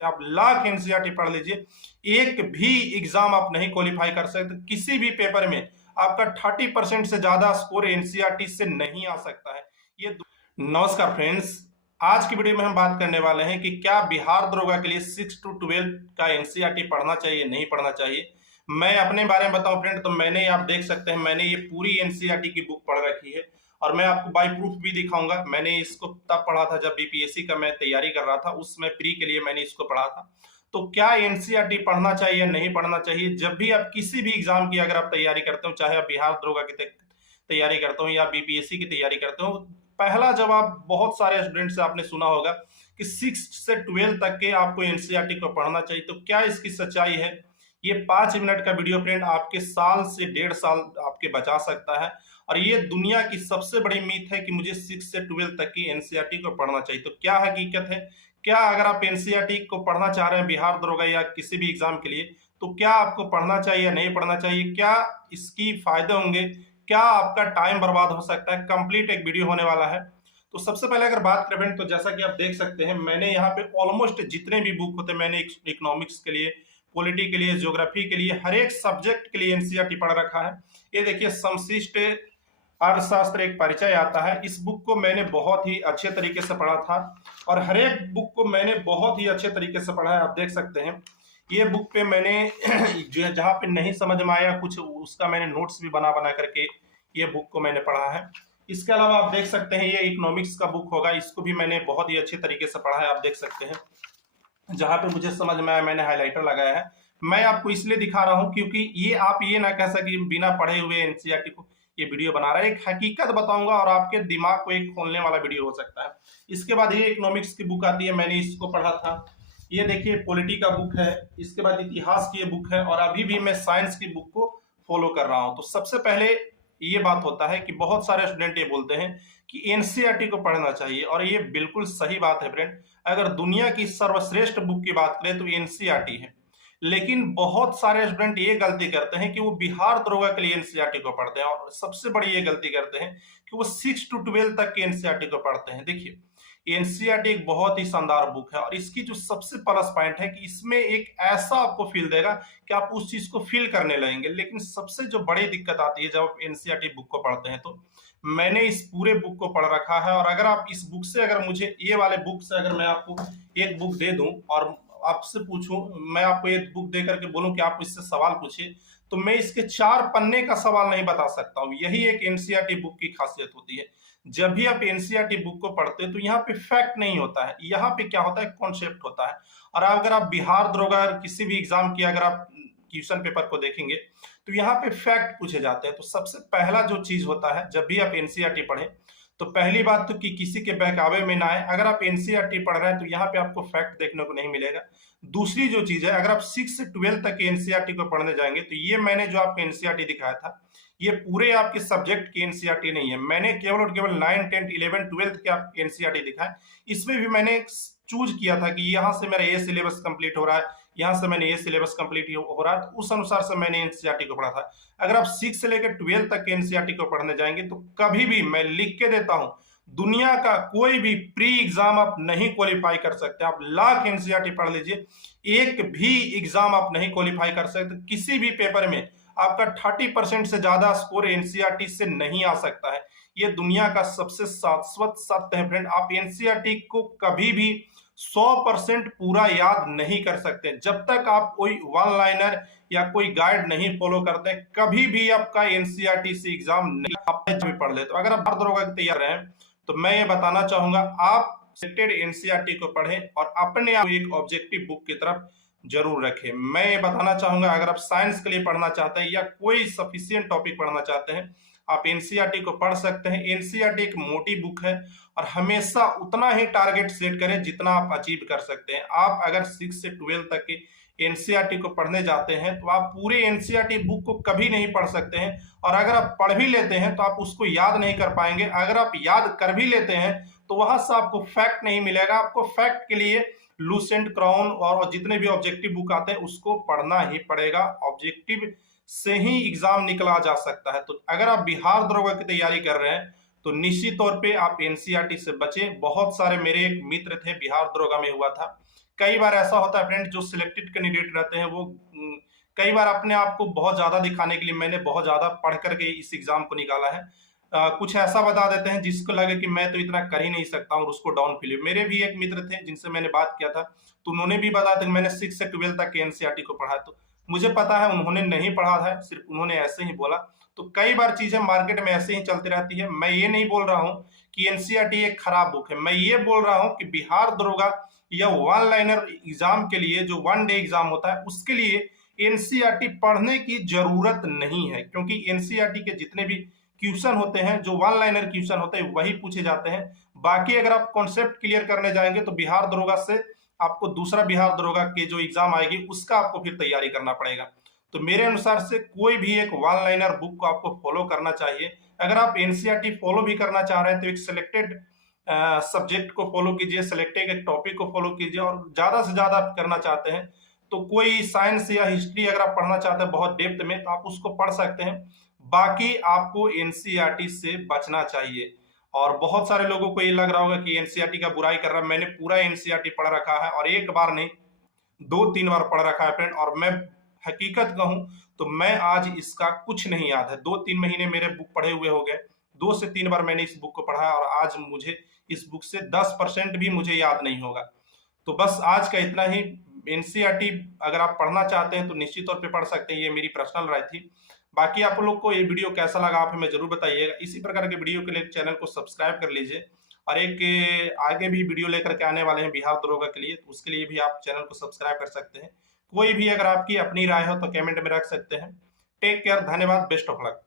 आप लाख एनसीईआरटी पढ़ लीजिए, एक भी एग्जाम आप नहीं क्वालिफाई कर सकते। किसी भी पेपर में आपका 30% से ज्यादा स्कोर एनसीईआरटी से नहीं आ सकता है। ये नमस्कार फ्रेंड्स, आज की वीडियो में हम बात करने वाले हैं कि क्या बिहार दरोगा के लिए 6 to 12 का एनसीईआरटी पढ़ना चाहिए नहीं पढ़ना चाहिए। मैं अपने बारे में बताऊं फ्रेंड, तो मैंने आप देख सकते हैं मैंने ये पूरी एनसीईआरटी की बुक पढ़ रखी है और मैं आपको बाय प्रूफ भी दिखाऊंगा। मैंने इसको तब पढ़ा था जब बीपीएससी का मैं तैयारी कर रहा था, उसमें प्री के लिए मैंने इसको पढ़ा था। तो क्या एनसीईआरटी पढ़ना चाहिए नहीं पढ़ना चाहिए, जब भी आप किसी भी एग्जाम की अगर आप तैयारी करते हो, चाहे आप बिहार दरोगा की तैयारी करते हो या बीपीएससी की तैयारी करते हो, पहला जवाब बहुत सारे स्टूडेंट से आपने सुना होगा कि 6 से 12 तक के आपको एनसीईआरटी को पढ़ना चाहिए। तो क्या इसकी सच्चाई है? ये 5 मिनट का वीडियो फ्रेंड आपके साल से 1.5 साल आपके बचा सकता है। और ये दुनिया की सबसे बड़ी मीथ है कि मुझे 6 से 12 तक की एनसीईआरटी को पढ़ना चाहिए। तो क्या हकीकत है? क्या अगर आप एनसीईआरटी को पढ़ना चाह रहे हैं बिहार दरोगा या किसी भी एग्जाम के लिए, तो क्या आपको पढ़ना चाहिए या नहीं पढ़ना चाहिए? क्या इसकी फायदे होंगे? क्या आपका टाइम बर्बाद हो सकता है? कंप्लीट एक वीडियो होने वाला है। तो सबसे पहले अगर बात करें फ्रेंड, तो जैसा कि आप देख सकते हैं मैंने यहाँ पे ऑलमोस्ट जितने भी बुक होते हैं मैंने इकोनॉमिक्स के लिए, पॉलिटी के लिए, ज्योग्राफी के लिए, हर एक सब्जेक्ट के लिए एनसीईआरटी पढ़ रखा है। ये देखिए, समशिष्ट अर्थशास्त्र एक परिचय आता है, इस बुक को मैंने बहुत ही अच्छे तरीके से पढ़ा था और हर एक बुक को मैंने बहुत ही अच्छे तरीके से पढ़ा है। आप देख सकते हैं ये बुक पे मैंने जो जहाँ पे नहीं समझ में आया कुछ, उसका मैंने नोट्स भी बना बना करके ये बुक को मैंने पढ़ा है। इसके अलावा आप देख सकते हैं ये इकोनॉमिक्स का बुक होगा, इसको भी मैंने बहुत ही अच्छे तरीके से पढ़ा है। आप देख सकते हैं जहां पे मुझे समझ में आया मैंने हाइलाइटर लगाया है। मैं आपको इसलिए दिखा रहा हूं क्योंकि ये आप ये ना कह सके बिना पढ़े हुए एनसीईआरटी को ये वीडियो बना रहा है। एक हकीकत बताऊंगा और आपके दिमाग को एक खोलने वाला वीडियो हो सकता है। इसके बाद ये इकोनॉमिक्स की बुक आती है, मैंने इसको पढ़ा था। ये देखिए पॉलिटी का बुक है, इसके बाद इतिहास की ये बुक है और अभी भी मैं साइंस की बुक को फॉलो कर रहा हूं। तो सबसे पहले ये बात होता है कि बहुत सारे स्टूडेंट ये बोलते हैं कि एनसीईआरटी को पढ़ना चाहिए और ये बिल्कुल सही बात है फ्रेंड। अगर दुनिया की सर्वश्रेष्ठ बुक की बात करें तो एनसीईआरटी है। लेकिन बहुत सारे स्टूडेंट ये गलती करते हैं कि वो बिहार दरोगा के लिए एनसीईआरटी को पढ़ते हैं और सबसे बड़ी ये गलती करते हैं कि वो 6 to 12 तक के एनसीईआरटी को पढ़ते हैं। देखिए, एनसीईआरटी एक बहुत ही शानदार बुक है और इसकी जो सबसे प्लस पॉइंट है कि इसमें एक ऐसा आपको फील देगा कि आप उस चीज को फील करने लगेंगे। लेकिन सबसे जो बड़ी दिक्कत आती है जब आप एनसीईआरटी बुक को पढ़ते हैं, तो मैंने इस पूरे बुक को पढ़ रखा है और अगर आप इस बुक से, अगर मुझे ये वाले बुक से अगर मैं आपको एक बुक दे दूं और आपसे पूछूं, मैं आपको एक बुक दे करके बोलूं कि आप इससे सवाल पूछिए, तो मैं इसके 4 पन्ने का सवाल नहीं बता सकता हूं। यही एक एनसीईआरटी बुक की खासियत होती है। जब भी आप एनसीईआरटी बुक को पढ़ते हैं तो यहाँ पे फैक्ट नहीं होता है, यहाँ पे क्या होता है, कॉन्सेप्ट होता है। और अगर आप बिहार दरोगा किसी भी एग्जाम की अगर आप क्वेश्चन पेपर को देखेंगे तो यहाँ पे फैक्ट पूछे जाते हैं। तो सबसे पहला जो चीज होता है जब भी आप एनसीईआरटी पढ़ें, तो पहली बात तो कि किसी के बहकावे में ना आए। अगर आप एनसीईआरटी पढ़ रहे हैं तो यहाँ पे आपको फैक्ट देखने को नहीं मिलेगा। दूसरी जो चीज है, अगर आप 6 से 12 तक एनसीईआरटी को पढ़ने जाएंगे तो ये मैंने जो आपको एनसीईआरटी दिखाया था, ये पूरे आपके सब्जेक्ट की एनसीईआरटी नहीं है। मैंने केवल और केवल 9, 10, 11, 12 के आप एनसीईआरटी दिखाए। इसमें भी मैंने चूज किया था कि यहाँ से मेरा ये सिलेबस कंप्लीट हो रहा है, यहाँ से मैंने ये सिलेबस कंप्लीट हो रहा है, तो उस अनुसार से मैंने एनसीईआरटी को पढ़ा था। अगर आप 6 से लेकर 12 तक एनसीईआरटी को पढ़ने जाएंगे तो कभी भी, मैं लिख के देता हूं, दुनिया का कोई भी प्री एग्जाम आप नहीं क्वालिफाई कर सकते। आप लाख एनसीईआरटी पढ़ लीजिए, एक भी एग्जाम आप नहीं क्वालिफाई कर सकते। किसी भी पेपर में आपका 30% से ज्यादा स्कोर एनसीईआरटी से नहीं आ सकता है। ये दुनिया का सबसे शाश्वत सत्य है फ्रेंड। आप एनसीईआरटी को कभी भी 100% पूरा याद नहीं कर सकते जब तक आप कोई वन लाइनर या कोई गाइड नहीं फॉलो करते। कभी भी आपका एनसीईआरटी से एग्जाम नहीं, आप भी पढ़ ले। तो अगर आप भारत दरोगा की तैयार हैं तो मैं ये बताना चाहूंगा, आप सिलेक्टेड एनसीईआरटी को पढ़ें और अपने आप एक ऑब्जेक्टिव बुक की तरफ जरूर रखें। मैं ये बताना चाहूंगा, अगर आप साइंस के लिए पढ़ना चाहते हैं या कोई सफिशिएंट टॉपिक पढ़ना चाहते हैं, आप एनसीईआरटी को पढ़ सकते हैं। एनसीईआरटी एक मोटी बुक है और हमेशा उतना ही टारगेट सेट करें जितना आप अचीव कर सकते हैं। आप अगर 6 से 12 तक के एनसीईआरटी को पढ़ने जाते हैं तो आप पूरे एनसीईआरटी बुक को कभी नहीं पढ़ सकते हैं और अगर आप पढ़ भी लेते हैं तो आप उसको याद नहीं कर पाएंगे। अगर आप याद कर भी लेते हैं तो वहां से आपको फैक्ट नहीं मिलेगा। आपको फैक्ट के लिए लूसेंट, क्राउन और जितने भी ऑब्जेक्टिव बुक आते हैं उसको पढ़ना ही पड़ेगा। ऑब्जेक्टिव से ही एग्जाम निकला जा सकता है। तो अगर आप बिहार दरोगा की तैयारी कर रहे हैं तो निश्चित तौर पे आप एनसीईआरटी से बचें। बहुत सारे मेरे एक मित्र थे, बिहार दरोगा में हुआ था, कई बार ऐसा होता है फ्रेंड, जो सिलेक्टेड कैंडिडेट रहते हैं वो कई बार अपने आप को बहुत ज्यादा दिखाने के लिए मैंने बहुत ज्यादा पढ़ करके इस एग्जाम को निकाला है। कुछ ऐसा बता देते हैं जिसको लगे कि मैं तो इतना कर ही नहीं सकता हूँ और उसको डाउन फील। मेरे भी एक मित्र थे जिनसे मैंने बात किया था, तो उन्होंने भी बताया था कि मैंने 6 से 12 तक के एनसीईआरटी को पढ़ा है। तो मुझे पता है उन्होंने नहीं पढ़ा है, सिर्फ उन्होंने ऐसे ही बोला। तो कई बार चीजें मार्केट में ऐसे ही चलती रहती है। मैं ये नहीं बोल रहा हूँ कि एनसीईआरटी एक खराब बुक है, मैं ये बोल रहा हूँ कि बिहार दरोगा या वन लाइनर एग्जाम के लिए, जो वन डे एग्जाम होता है, उसके लिए एनसीईआरटी पढ़ने की जरूरत नहीं है, क्योंकि एनसीईआरटी के जितने भी क्वेश्चन होते हैं, जो वन लाइनर क्वेश्चन होते हैं, वही पूछे जाते हैं। बाकी अगर आप कॉन्सेप्ट क्लियर करने जाएंगे तो बिहार दरोगा से आपको दूसरा बिहार दरोगा के जो एग्जाम आएगी उसका आपको फिर तैयारी करना पड़ेगा। तो मेरे अनुसार से कोई भी एक वन लाइनर बुक को आपको फॉलो करना चाहिए। अगर आप एनसीईआरटी फॉलो भी करना चाह रहे हैं तो एक सिलेक्टेड सब्जेक्ट को फॉलो कीजिए, सिलेक्टेड एक टॉपिक को फॉलो कीजिए, और ज्यादा से ज्यादा आप करना चाहते हैं तो कोई साइंस या हिस्ट्री अगर आप पढ़ना चाहते हैं बहुत डेप्थ में, तो आप उसको पढ़ सकते हैं। बाकी आपको एनसीईआरटी से बचना चाहिए। और बहुत सारे लोगों को ये लग रहा होगा कि एनसीईआरटी का बुराई कर रहा है। मैंने पूरा एनसीईआरटी पढ़ रखा है, और एक बार नहीं 2-3 बार पढ़ रखा है फ्रेंड। और मैं हकीकत कहूं तो मैं आज इसका कुछ नहीं याद है। 2-3 महीने मेरे बुक पढ़े हुए हो गए, 2 से 3 बार मैंने इस बुक को पढ़ा है, और आज मुझे इस बुक से 10% भी मुझे याद नहीं होगा। तो बस आज का इतना ही। एनसीईआरटी अगर आप पढ़ना चाहते हैं तो निश्चित तौर पे पढ़ सकते हैं, ये मेरी पर्सनल राय थी। बाकी आप लोग को ये वीडियो कैसा लगा आप हमें जरूर बताइएगा। इसी प्रकार के वीडियो के लिए चैनल को सब्सक्राइब कर लीजिए, और एक आगे भी वीडियो लेकर के आने वाले हैं बिहार दरोगा के लिए, तो उसके लिए भी आप चैनल को सब्सक्राइब कर सकते हैं। कोई भी अगर आपकी अपनी राय हो तो कमेंट में रख सकते हैं। टेक केयर, धन्यवाद, बेस्ट ऑफ लक।